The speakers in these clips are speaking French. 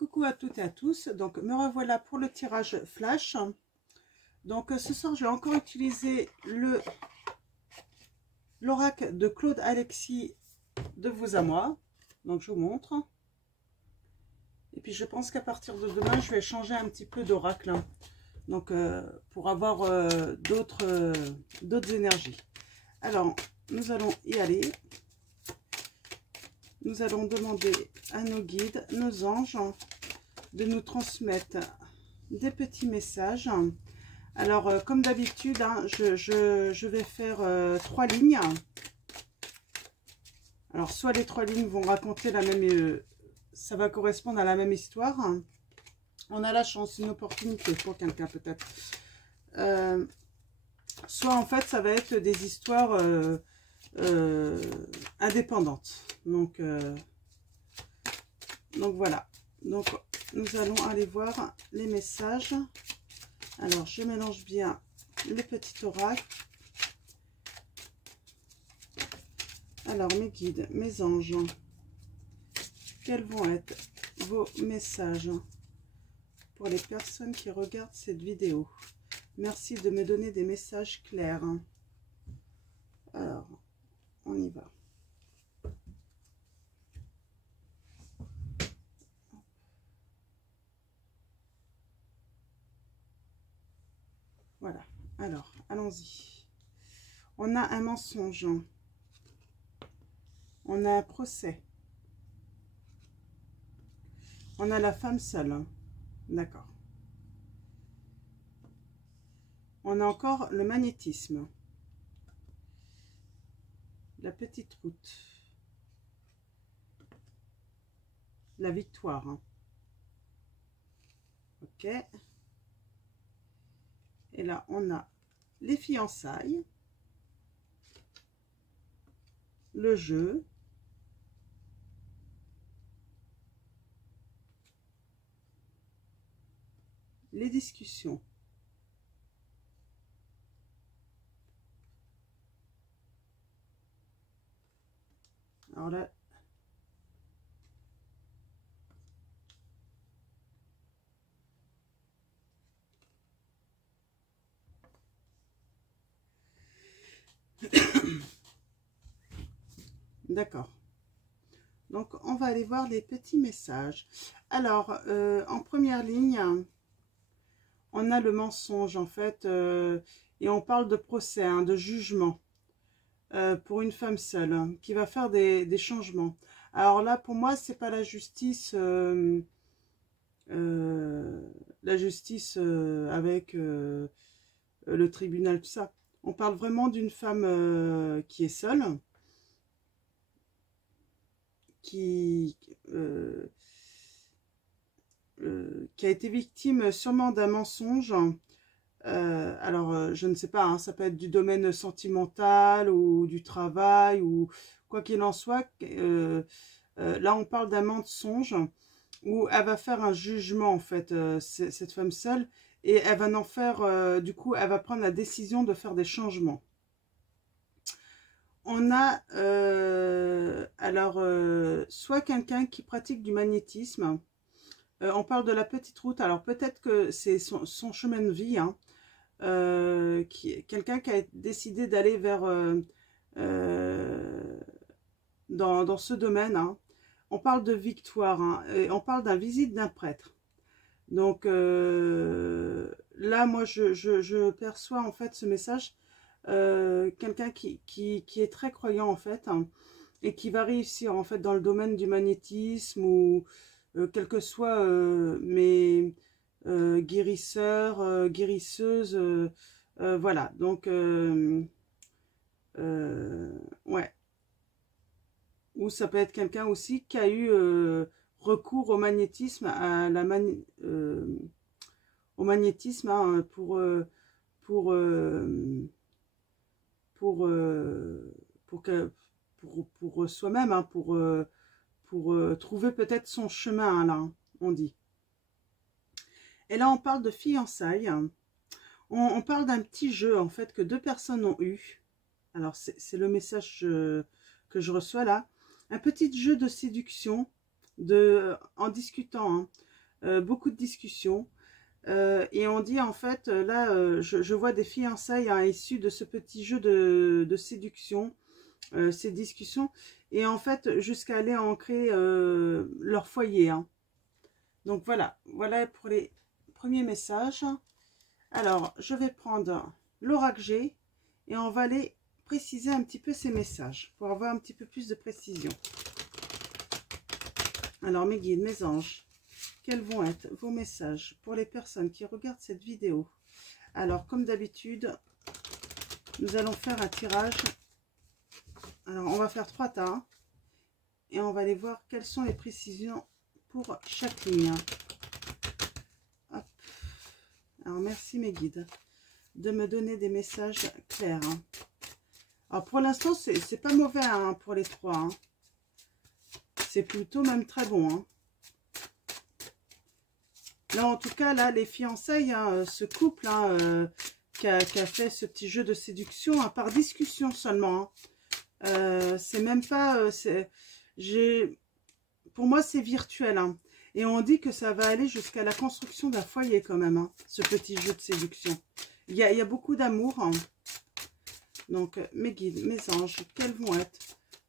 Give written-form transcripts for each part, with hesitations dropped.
Coucou à toutes et à tous, donc me revoilà pour le tirage flash. Donc ce soir je vais encore utiliser l'oracle de Claude Alexis de Vous à Moi. Donc je vous montre. Et puis je pense qu'à partir de demain je vais changer un petit peu d'oracle. Donc pour avoir d'autres énergies. Alors nous allons y aller. Nous allons demander à nos guides, nos anges, de nous transmettre des petits messages. Alors, comme d'habitude, hein, je vais faire 3 lignes. Alors, soit les 3 lignes vont raconter la même... ça va correspondre à la même histoire. On a la chance, une opportunité pour quelqu'un peut-être. Soit, en fait, ça va être des histoires indépendantes. Donc voilà. Donc, nous allons aller voir les messages. Alors, je mélange bien le petit oracle. Alors, mes guides, mes anges, quels vont être vos messages pour les personnes qui regardent cette vidéo? Merci de me donner des messages clairs. Alors, on y va. Voilà, alors, allons-y. On a un mensonge. On a un procès. On a la femme seule. D'accord. On a encore le magnétisme. La petite route. La victoire. Ok. Et là, on a les fiançailles, le jeu, les discussions. Alors là, d'accord. Donc, on va aller voir les petits messages. Alors, en première ligne, on a le mensonge, en fait, et on parle de procès, hein, de jugement, pour une femme seule, hein, qui va faire des changements. Alors là, pour moi, c'est pas la justice, avec le tribunal, tout ça. On parle vraiment d'une femme qui est seule, qui a été victime sûrement d'un mensonge. Alors, je ne sais pas, hein, ça peut être du domaine sentimental ou du travail, ou quoi qu'il en soit. Là, on parle d'un mensonge où elle va faire un jugement, en fait, cette femme seule, et elle va en faire, du coup, elle va prendre la décision de faire des changements. On a, soit quelqu'un qui pratique du magnétisme. On parle de la petite route. Alors, peut-être que c'est son chemin de vie, hein. Quelqu'un qui a décidé d'aller vers dans ce domaine, hein. On parle de victoire, hein, et on parle d'un visite d'un prêtre. Donc là, moi, je perçois en fait ce message, quelqu'un qui est très croyant en fait, hein, et qui va réussir en fait dans le domaine du magnétisme ou quel que soit mes guérisseurs, guérisseuses, voilà. Donc ouais. Ou ça peut être quelqu'un aussi qui a eu recours au magnétisme, au magnétisme, hein, pour, euh, pour, euh, pour soi-même, hein, pour trouver peut-être son chemin, hein, là, hein, on dit. Et là, on parle de fiançailles. On parle d'un petit jeu, en fait, que 2 personnes ont eu. Alors, c'est le message que je reçois là. Un petit jeu de séduction, en discutant, hein. beaucoup de discussions. Et on dit en fait, là, je vois des fiançailles hein, issues de ce petit jeu de séduction, ces discussions, et en fait, jusqu'à aller ancrer leur foyer. Hein. Donc voilà, voilà pour les premiers messages. Alors, je vais prendre l'oracle G et on va aller préciser un petit peu ces messages pour avoir un petit peu plus de précision. Alors, mes guides, mes anges, quels vont être vos messages pour les personnes qui regardent cette vidéo? Alors, comme d'habitude, nous allons faire un tirage. Alors, on va faire 3 tas et on va aller voir quelles sont les précisions pour chaque ligne. Hop. Alors, merci mes guides de me donner des messages clairs. Alors, pour l'instant, c'est pas mauvais hein, pour les 3. Hein. C'est plutôt même très bon. Hein. Là, en tout cas, là, les fiançailles, hein, ce couple hein, qui a fait ce petit jeu de séduction, hein, par discussion seulement. Hein. C'est même pas... pour moi, c'est virtuel. Hein. Et on dit que ça va aller jusqu'à la construction d'un foyer quand même, hein, ce petit jeu de séduction. Il y a beaucoup d'amour. Hein. Donc, mes guides, mes anges, quels vont être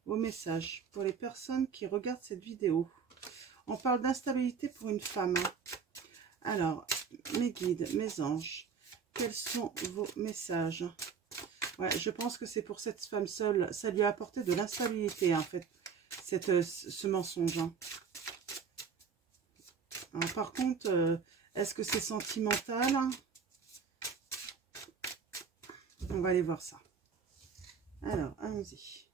vos messages pour les personnes qui regardent cette vidéo? On parle d'instabilité pour une femme. Hein. Alors, mes guides, mes anges, quels sont vos messages? Ouais, je pense que c'est pour cette femme seule. Ça lui a apporté de l'instabilité, en fait, ce mensonge. Hein. Alors, par contre, est-ce que c'est sentimental? On va aller voir ça. Alors, allons-y.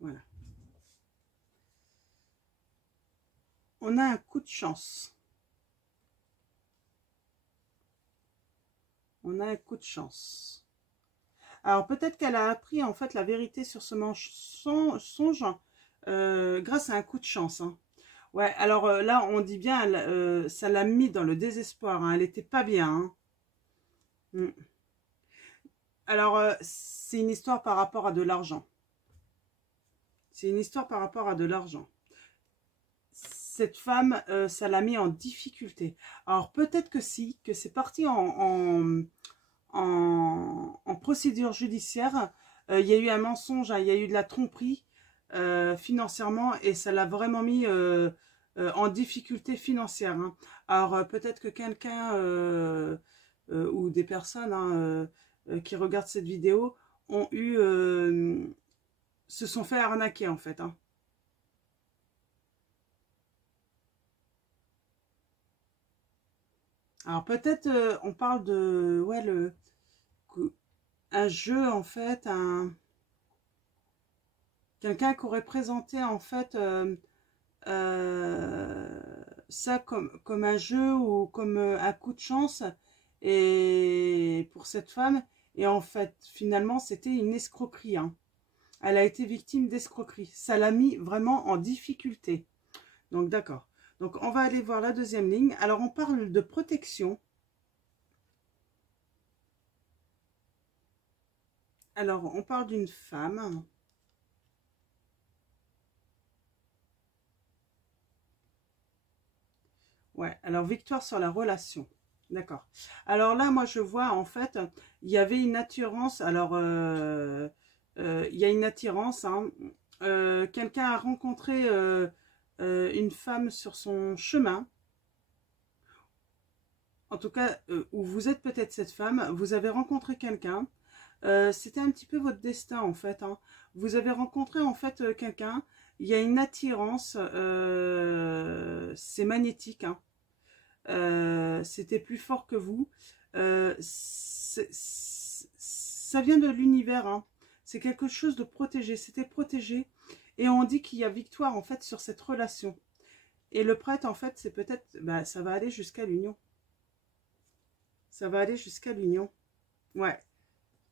Voilà. On a un coup de chance. On a un coup de chance. Alors, peut-être qu'elle a appris, en fait, la vérité sur ce mensonge grâce à un coup de chance. Hein. Ouais, alors là, on dit bien, ça l'a mis dans le désespoir. Hein. Elle n'était pas bien. Hein. Mm. Alors, c'est une histoire par rapport à de l'argent. C'est une histoire par rapport à de l'argent. Cette femme, ça l'a mis en difficulté. Alors, peut-être que si, que c'est parti en procédure judiciaire. Il y a eu un mensonge, hein, il y a eu de la tromperie financièrement et ça l'a vraiment mis en difficulté financière. Hein. Alors, peut-être que quelqu'un ou des personnes hein, qui regardent cette vidéo ont eu... se sont fait arnaquer en fait. Hein. Alors peut-être on parle de ouais un jeu en fait, quelqu'un qui aurait présenté en fait ça comme un jeu ou comme un coup de chance et pour cette femme et en fait finalement c'était une escroquerie. Hein. Elle a été victime d'escroquerie. Ça l'a mis vraiment en difficulté. Donc d'accord. Donc on va aller voir la deuxième ligne. Alors on parle de protection. Alors on parle d'une femme. Ouais, alors victoire sur la relation. D'accord. Alors là, moi je vois en fait, il y avait une attirance. Alors il y a une attirance. Hein. Quelqu'un a rencontré une femme sur son chemin. En tout cas, où vous êtes peut-être cette femme, vous avez rencontré quelqu'un. C'était un petit peu votre destin en fait. Hein. Vous avez rencontré en fait quelqu'un. Il y a une attirance. C'est magnétique. Hein. C'était plus fort que vous. Ça vient de l'univers. Hein. C'est quelque chose de protégé. C'était protégé. Et on dit qu'il y a victoire en fait sur cette relation. Et le prêtre en fait, c'est peut-être, bah, ça va aller jusqu'à l'union. Ça va aller jusqu'à l'union. Ouais.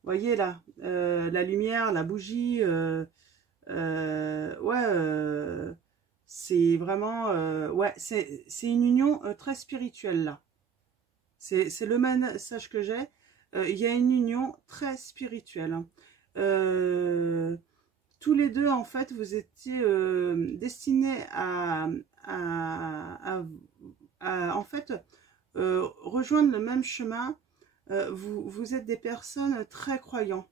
Vous voyez là, la lumière, la bougie. Ouais. C'est vraiment... ouais, c'est une union très spirituelle là. C'est le message que j'ai. Il y a une union très spirituelle. Hein. tous les deux, en fait, vous étiez destinés en fait, rejoindre le même chemin. Vous êtes des personnes très croyantes.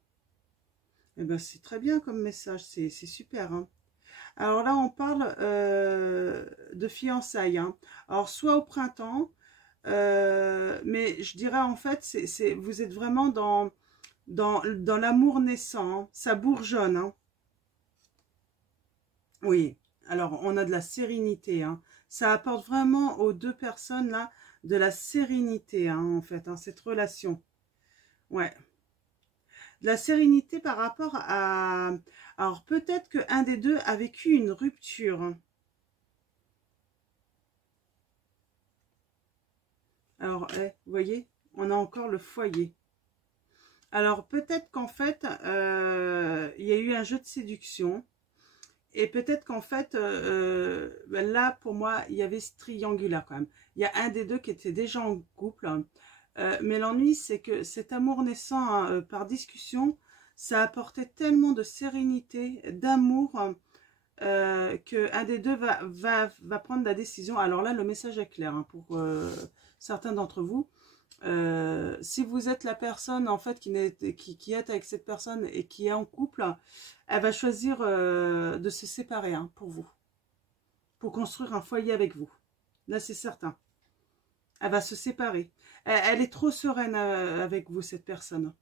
Eh ben, c'est très bien comme message, c'est super, hein. Alors là, on parle de fiançailles, hein. Alors, soit au printemps, mais je dirais en fait, vous êtes vraiment dans l'amour naissant, hein. Ça bourgeonne, hein. Oui, alors on a de la sérénité, hein. Ça apporte vraiment aux deux personnes là de la sérénité, hein, en fait, hein, cette relation. Ouais. De la sérénité par rapport à... Alors peut-être qu'un des deux a vécu une rupture. Alors, vous voyez, on a encore le foyer. Alors peut-être qu'en fait, il y a eu un jeu de séduction. Et peut-être qu'en fait, ben là, pour moi, il y avait ce triangulaire quand même. Il y a un des deux qui était déjà en couple. Mais l'ennui, c'est que cet amour naissant, hein, par discussion, ça apportait tellement de sérénité, d'amour, qu'un des deux va prendre la décision. Alors là, le message est clair, hein, pour certains d'entre vous. Si vous êtes la personne en fait qui est avec cette personne et qui est en couple, elle va choisir de se séparer, hein, pour vous, pour construire un foyer avec vous. Là, c'est certain. Elle va se séparer. Elle est trop sereine avec vous, cette personne.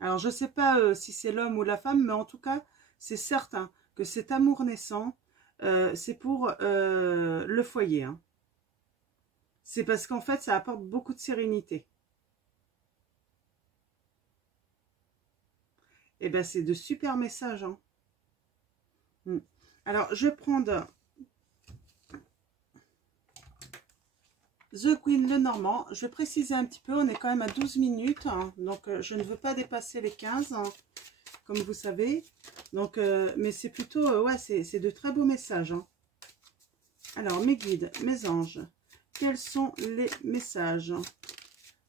Alors, je ne sais pas si c'est l'homme ou la femme, mais en tout cas, c'est certain que cet amour naissant, c'est pour le foyer, hein. C'est parce qu'en fait, ça apporte beaucoup de sérénité. Et bien, c'est de super messages, hein. Alors, je vais prendre The Queen, le Normand. Je vais préciser un petit peu, on est quand même à 12 minutes. Hein, donc, je ne veux pas dépasser les 15, hein, comme vous savez. Donc, mais c'est plutôt, ouais, c'est de très beaux messages, hein. Alors, mes guides, mes anges. Quels sont les messages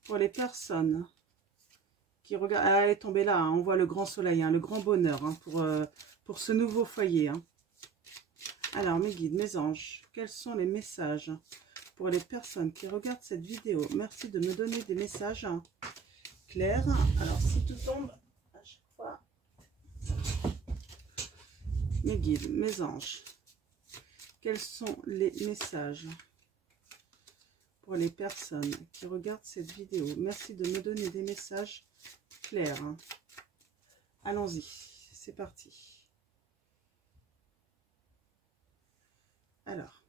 pour les personnes qui regardent? Ah, elle est tombée là, hein, on voit le grand soleil, hein, le grand bonheur, hein, pour ce nouveau foyer, hein. Alors, mes guides, mes anges, quels sont les messages pour les personnes qui regardent cette vidéo? Merci de me donner des messages, hein, clairs. Alors, si tout tombe à chaque fois. Mes guides, mes anges, quels sont les messages pour les personnes qui regardent cette vidéo? Merci de me donner des messages clairs, hein. Allons-y, c'est parti. Alors,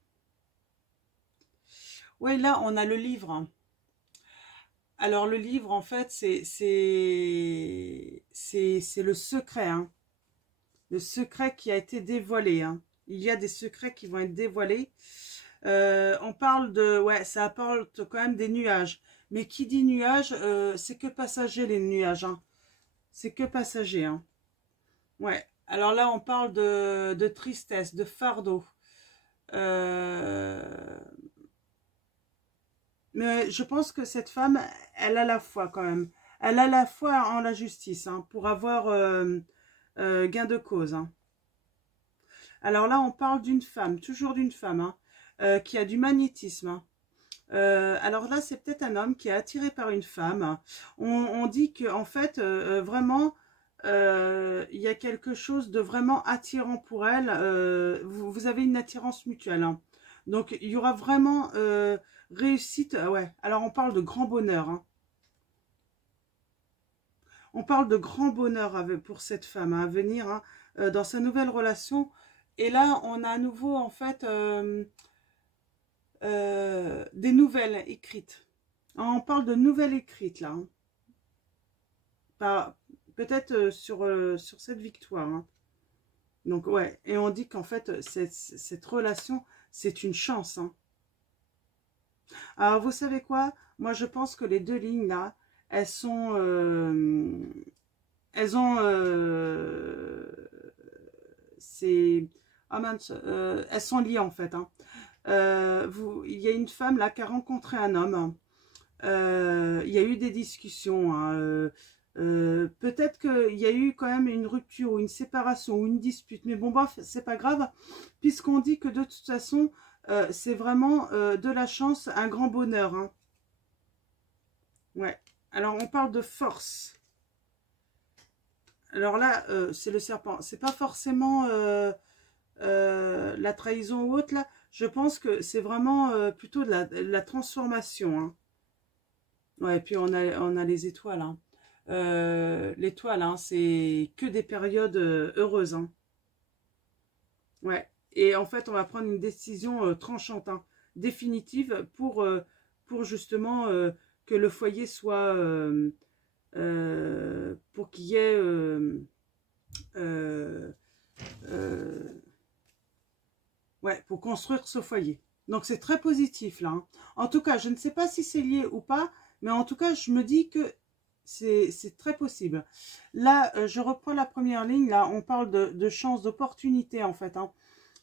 oui, là, on a le livre, hein. Alors, le livre, en fait, c'est le secret, hein. Le secret qui a été dévoilé, hein. Il y a des secrets qui vont être dévoilés. On parle de... Ouais, ça apporte quand même des nuages. Mais qui dit nuages, c'est que passager, les nuages, hein. C'est que passager, hein. Ouais. Alors là, on parle de tristesse, de fardeau. Mais je pense que cette femme, elle a la foi quand même. Elle a la foi en la justice, hein, pour avoir gain de cause, hein. Alors là, on parle d'une femme, toujours d'une femme, hein, qui a du magnétisme, hein. Alors là, c'est peut-être un homme qui est attiré par une femme. On dit qu'en fait, vraiment, il y a quelque chose de vraiment attirant pour elle. Vous avez une attirance mutuelle, hein. Donc, il y aura vraiment réussite. Ouais, alors on parle de grand bonheur, hein. On parle de grand bonheur pour cette femme, hein, à venir, hein, dans sa nouvelle relation. Et là, on a à nouveau, en fait, des nouvelles écrites. On parle de nouvelles écrites, là, hein. Peut-être sur cette victoire, hein. Donc, ouais. Et on dit qu'en fait, cette relation, c'est une chance, hein. Alors, vous savez quoi? Moi, je pense que les deux lignes, là, elles sont... elles ont... c'est... Ah mince, elles sont liées, en fait, hein. Il y a une femme, là, qui a rencontré un homme. Il y a eu des discussions, hein, Peut-être qu'il y a eu quand même une rupture ou une séparation ou une dispute. Mais bon, bref, c'est pas grave, puisqu'on dit que de toute façon, c'est vraiment de la chance, un grand bonheur. Hein. Ouais. Alors, on parle de force. Alors là, c'est le serpent. C'est pas forcément la trahison ou autre, là. Je pense que c'est vraiment plutôt de la transformation. Hein. Ouais, et puis on a les étoiles. Hein. L'étoile, hein, c'est que des périodes heureuses. Hein. Ouais. Et en fait, on va prendre une décision tranchante, hein, définitive, pour justement que le foyer soit... pour qu'il y ait... ouais, pour construire ce foyer. Donc, c'est très positif, là. Hein. En tout cas, je ne sais pas si c'est lié ou pas, mais en tout cas, je me dis que c'est très possible. Là, je reprends la première ligne. Là, on parle de chance, d'opportunité, en fait. Hein.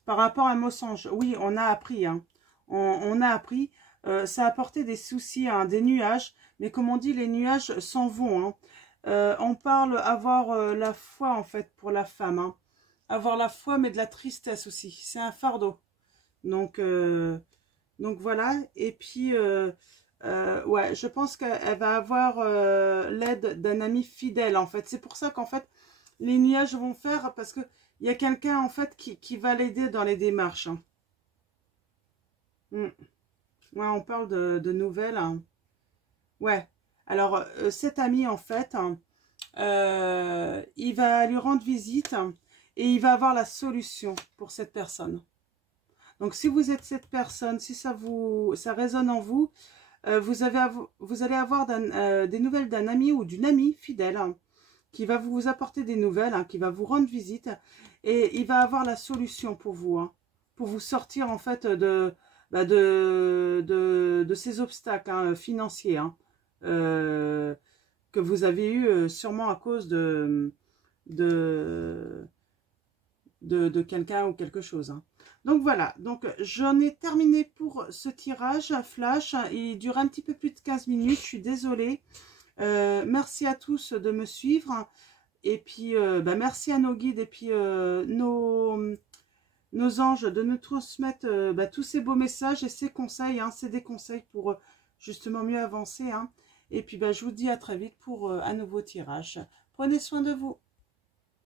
Par rapport à Mossange, oui, on a appris. Hein. On a appris. Ça a apporté des soucis, hein, des nuages. Mais comme on dit, les nuages s'en vont. Hein. On parle avoir la foi, en fait, pour la femme. Hein. Avoir la foi, mais de la tristesse aussi. C'est un fardeau. Donc voilà. Et puis, ouais, je pense qu'elle va avoir l'aide d'un ami fidèle, en fait. C'est pour ça qu'en fait, les nuages vont faire, parce que il y a quelqu'un, en fait, qui va l'aider dans les démarches. Hein. Mm. Ouais, on parle de nouvelles. Hein. Ouais. Alors, cet ami, en fait, hein, il va lui rendre visite, hein, et il va avoir la solution pour cette personne. Donc, si vous êtes cette personne, si ça résonne en vous, vous allez avoir des nouvelles d'un ami ou d'une amie fidèle, hein, qui va vous apporter des nouvelles, hein, qui va vous rendre visite, et il va avoir la solution pour vous, hein, pour vous sortir en fait de ces obstacles, hein, financiers, hein, que vous avez eu sûrement à cause de quelqu'un ou quelque chose. Hein. Donc voilà, donc j'en ai terminé pour ce tirage flash. Il dure un petit peu plus de 15 minutes, je suis désolée. Merci à tous de me suivre. Et puis, merci à nos guides et puis nos anges de nous transmettre tous ces beaux messages et ces conseils. Hein, c'est des conseils pour justement mieux avancer. Hein. Et puis, je vous dis à très vite pour un nouveau tirage. Prenez soin de vous.